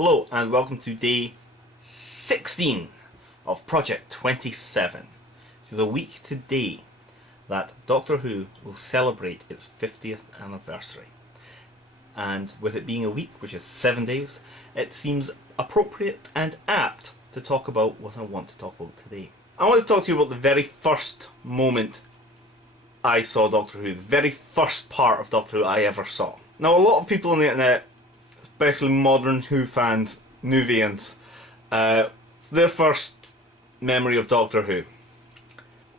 Hello and welcome to day 16 of Project 27. This is a week today that Doctor Who will celebrate its 50th anniversary. And with it being a week, which is 7 days, it seems appropriate and apt to talk about what I want to talk about today. I want to talk to you about the very first moment I saw Doctor Who, the very first part of Doctor Who I ever saw. Now, a lot of people on the internet, especially modern Who fans, Nuvians, their first memory of Doctor Who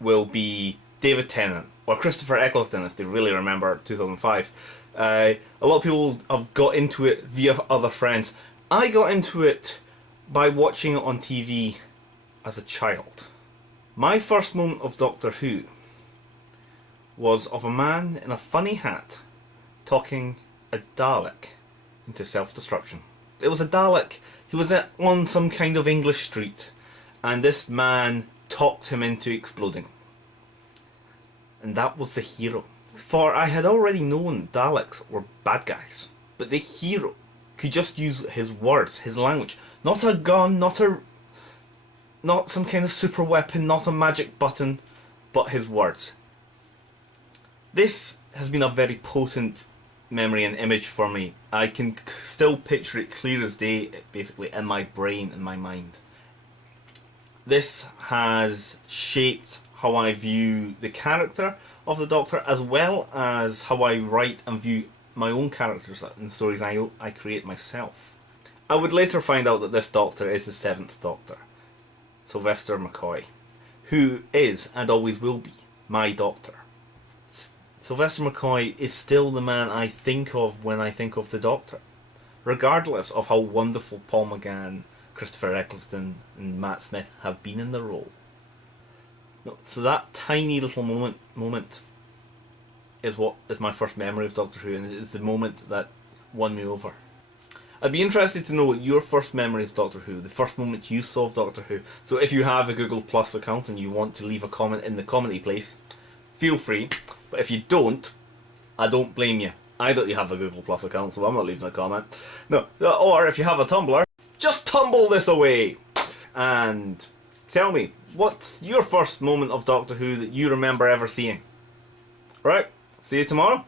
will be David Tennant, or Christopher Eccleston if they really remember 2005. A lot of people have got into it via other friends. I got into it by watching it on TV as a child. My first moment of Doctor Who was of a man in a funny hat talking a Dalek into self-destruction. It was a Dalek. He was on some kind of English street, and this man talked him into exploding. And that was the hero. For I had already known Daleks were bad guys, but the hero could just use his words, his language. Not a gun, not some kind of super weapon, not a magic button, but his words. This has been a very potent memory and image for me. I can still picture it clear as day, basically in my brain, in my mind. This has shaped how I view the character of the Doctor, as well as how I write and view my own characters and stories I create myself. I would later find out that this Doctor is the 7th Doctor, Sylvester McCoy, who is, and always will be, my Doctor. Sylvester McCoy is still the man I think of when I think of the Doctor, regardless of how wonderful Paul McGann, Christopher Eccleston and Matt Smith have been in the role. So that tiny little moment is what is my first memory of Doctor Who, and it's the moment that won me over. I'd be interested to know what your first memory of Doctor Who, the first moment you saw of Doctor Who. So if you have a Google Plus account and you want to leave a comment in the commenty place, feel free. But if you don't, I don't blame you. I don't have a Google Plus account, so I'm not leaving a comment. No, or if you have a Tumblr, just tumble this away and tell me, what's your first moment of Doctor Who that you remember ever seeing? Right, see you tomorrow.